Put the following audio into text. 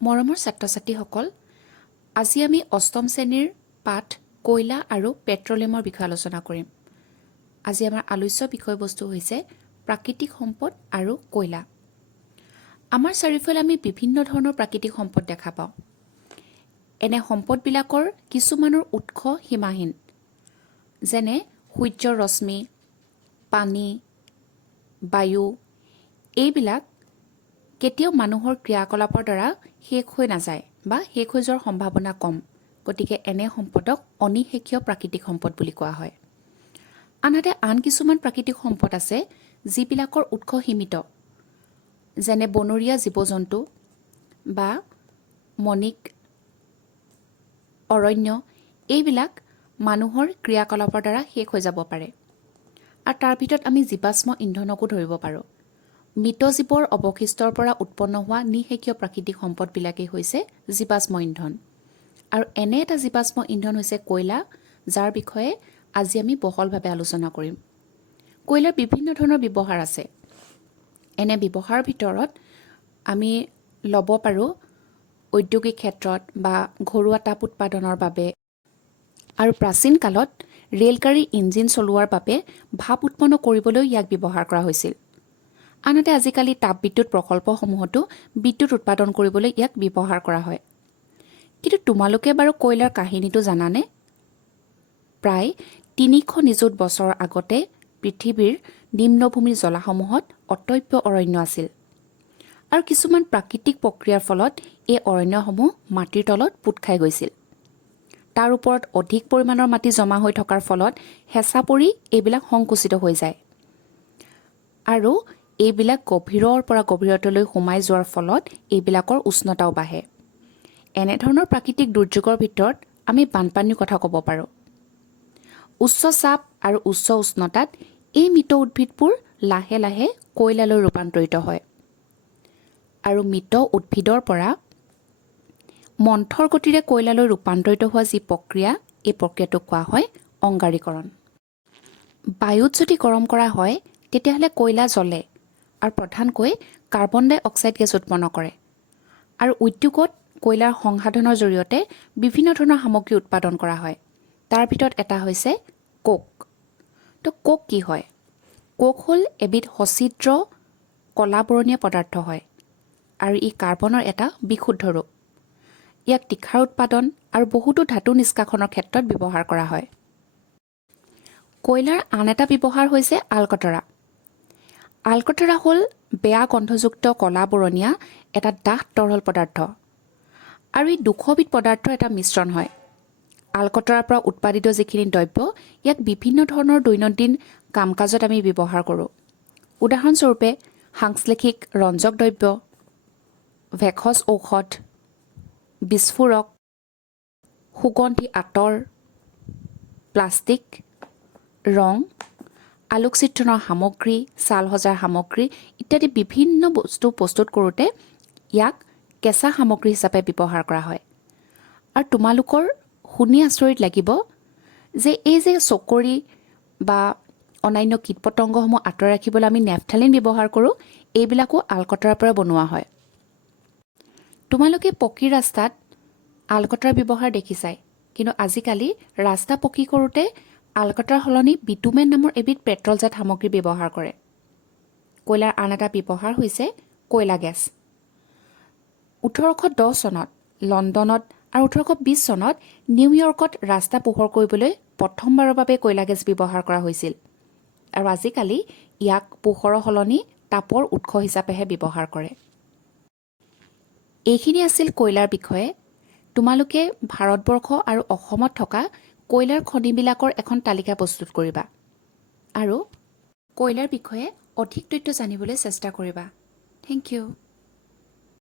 মৰমৰ ছাত্ৰ-ছাত্ৰীসকল, আজি আমি অষ্টম শ্ৰেণীৰ পাঠ কয়লা আৰু পেট্ৰলিয়ামৰ বিষয়ে আলোচনা কৰিম। আজি আমাৰ আলোচ্য বিষয়বস্তু হৈছে প্ৰাকৃতিক সম্পদ আৰু কয়লা। আমাৰ চাৰিওফালে আমি বিভিন্ন ধৰণৰ প্ৰাকৃতিক সম্পদ দেখা পাওঁ। এনে সম্পদবিলাকৰ কিছুমানৰ উৎস সীমাহীন, যেনে সূৰ্যৰ ৰশ্মি, পানী, বায়ু। এইবিলাক কেতিয়াও মানুহৰ ক্ৰিয়াকলাপৰ দ্বাৰা শেষ হৈ নাযায় বা শেষ হৈ যোৱাৰ সম্ভাৱনা কম। গতিকে এনে সম্পদক অনিশেষীয় প্ৰাকৃতিক সম্পদ বুলি কোৱা হয়। আনহাতে আন কিছুমান প্ৰাকৃতিক সম্পদ আছে যিবিলাকৰ উৎস সীমিত, যেনে বনৰীয়া জীৱ-জন্তু বা মণিক অৰণ্য। এইবিলাক মানুহৰ ক্ৰিয়াকলাপৰ দ্বাৰা শেষ হৈ যাব পাৰে। আৰু তাৰ ভিতৰত আমি জীৱাশ্ম ইন্ধনকো ধৰিব পাৰোঁ। মৃত জীৱৰ অৱশিষ্টৰ পৰা উৎপন্ন হোৱা নিঃশেষীয় প্ৰাকৃতিক সম্পদবিলাকেই হৈছে জীৱাশ্ম ইন্ধন। আৰু এনে এটা জীৱাশ্ম ইন্ধন হৈছে কয়লা, যাৰ বিষয়ে আজি আমি বহলভাৱে আলোচনা কৰিম। কয়লাৰ বিভিন্ন ধৰণৰ ব্যৱহাৰ আছে। এনে ব্যৱহাৰৰ ভিতৰত আমি ল'ব পাৰোঁ ঔদ্যোগিক ক্ষেত্ৰত বা ঘৰুৱা তাপ উৎপাদনৰ বাবে, আৰু প্ৰাচীন কালত ৰেলগাড়ীৰ ইঞ্জিন চলোৱাৰ বাবে ভাপ উৎপন্ন কৰিবলৈ ইয়াক ব্যৱহাৰ কৰা হৈছিল। আনহাতে আজিকালি তাপবিদ্যুৎ প্ৰকল্পসমূহতো বিদ্যুৎ উৎপাদন কৰিবলৈ ইয়াক ব্যৱহাৰ কৰা হয়। কিন্তু তোমালোকে বাৰু কয়লাৰ কাহিনীটো জানানে? প্ৰায় ৩০০ নিযুত বছৰ আগতে পৃথিৱীৰ নিম্নভূমিৰ জলাসমূহত অটব্য অৰণ্য আছিল। আৰু কিছুমান প্ৰাকৃতিক প্ৰক্ৰিয়াৰ ফলত এই অৰণ্যসমূহ মাটিৰ তলত পোত খাই গৈছিল। তাৰ ওপৰত অধিক পৰিমাণৰ মাটি জমা হৈ থকাৰ ফলত হেঁচা পৰি এইবিলাক সংকুচিত হৈ যায়। আৰু এইবিলাক গভীৰৰ পৰা গভীৰতলৈ সোমাই যোৱাৰ ফলত এইবিলাকৰ উষ্ণতাও বাঢ়ে। এনেধৰণৰ প্ৰাকৃতিক দুৰ্যোগৰ ভিতৰত আমি বানপানীৰ কথা ক'ব পাৰোঁ। উচ্চ চাপ আৰু উচ্চ উষ্ণতাত এই মৃত উদ্ভিদবোৰ লাহে লাহে কয়লালৈ ৰূপান্তৰিত হয়। আৰু মৃত উদ্ভিদৰ পৰা মন্থৰ গতিৰে কয়লালৈ ৰূপান্তৰিত হোৱা যি প্ৰক্ৰিয়া, এই প্ৰক্ৰিয়াটোক কোৱা হয় অংগাৰীকৰণ। বায়ুত যদি গৰম কৰা হয় তেতিয়াহ'লে কয়লা জ্বলে আৰু প্ৰধানকৈ কাৰ্বন ডাই অক্সাইড গেছ উৎপন্ন কৰে। আৰু উদ্যোগত কয়লাৰ সংসাধনৰ জৰিয়তে বিভিন্ন ধৰণৰ সামগ্ৰী উৎপাদন কৰা হয়। তাৰ ভিতৰত এটা হৈছে কোক। তো কোক কি হয়? কোক হ'ল এবিধ সচিদ্ৰ কলা বৰণীয়া পদাৰ্থ হয়, আৰু ই কাৰ্বনৰ এটা বিশুদ্ধ ৰূপ। ইয়াক তীখাৰ উৎপাদন আৰু বহুতো ধাতু নিষ্কাশনৰ ক্ষেত্ৰত ব্যৱহাৰ কৰা হয়। কয়লাৰ আন এটা ব্যৱহাৰ হৈছে আলকতৰা। আলকতৰা হ'ল বেয়া গন্ধযুক্ত কলা বৰণীয়া এটা ডাঠ তৰল পদাৰ্থ, আৰু এই দুশবিধ পদাৰ্থৰ এটা মিশ্ৰণ হয়। আলকতৰাৰ পৰা উৎপাদিত যিখিনি দ্ৰব্য, ইয়াক বিভিন্ন ধৰণৰ দৈনন্দিন কাম কাজত আমি ব্যৱহাৰ কৰোঁ। উদাহৰণস্বৰূপে সাংশ্লেষিক ৰঞ্জক দ্ৰব্য, ভেষজ ঔষধ, বিস্ফোৰক, সুগন্ধি আঁতৰ, প্লাষ্টিক, ৰং, আলোকচিত্ৰণৰ সামগ্ৰী, ছাল সজাৰ সামগ্ৰী ইত্যাদি বিভিন্ন বস্তু প্ৰস্তুত কৰোঁতে ইয়াক কেঁচা সামগ্ৰী হিচাপে ব্যৱহাৰ কৰা হয়। আৰু তোমালোকৰ শুনি আচৰিত লাগিব যে এই যে চকৰি বা অন্যান্য কীট পতংগসমূহ আঁতৰাই ৰাখিবলৈ আমি নেপথালিন ব্যৱহাৰ কৰোঁ, এইবিলাকো আলকতৰাৰ পৰা বনোৱা হয়। তোমালোকে পকী ৰাস্তাত আলকতৰাৰ ব্যৱহাৰ দেখিছাই, কিন্তু আজিকালি ৰাস্তা পকী কৰোঁতে আলকতৰাৰ সলনি বিটুমেন নামৰ এবিধ পেট্ৰলজাত সামগ্ৰী ব্যৱহাৰ কৰে। কয়লাৰ আন এটা ব্যৱহাৰ হৈছে কয়লা গেছ। 1810 চনত লণ্ডনত আৰু 1820 চনত নিউয়ৰ্কত ৰাস্তা পোহৰ কৰিবলৈ প্ৰথমবাৰৰ বাবে কয়লা গেছ ব্যৱহাৰ কৰা হৈছিল। আৰু আজিকালি ইয়াক পোহৰৰ সলনি তাপৰ উৎস হিচাপেহে ব্যৱহাৰ কৰে। এইখিনি আছিল কয়লাৰ বিষয়ে। তোমালোকে ভাৰতবৰ্ষ আৰু অসমত থকা কয়লাৰ খনিবিলাকৰ এখন তালিকা প্ৰস্তুত কৰিবা আৰু কয়লাৰ বিষয়ে অধিক তথ্য জানিবলৈ চেষ্টা কৰিবা। Thank U.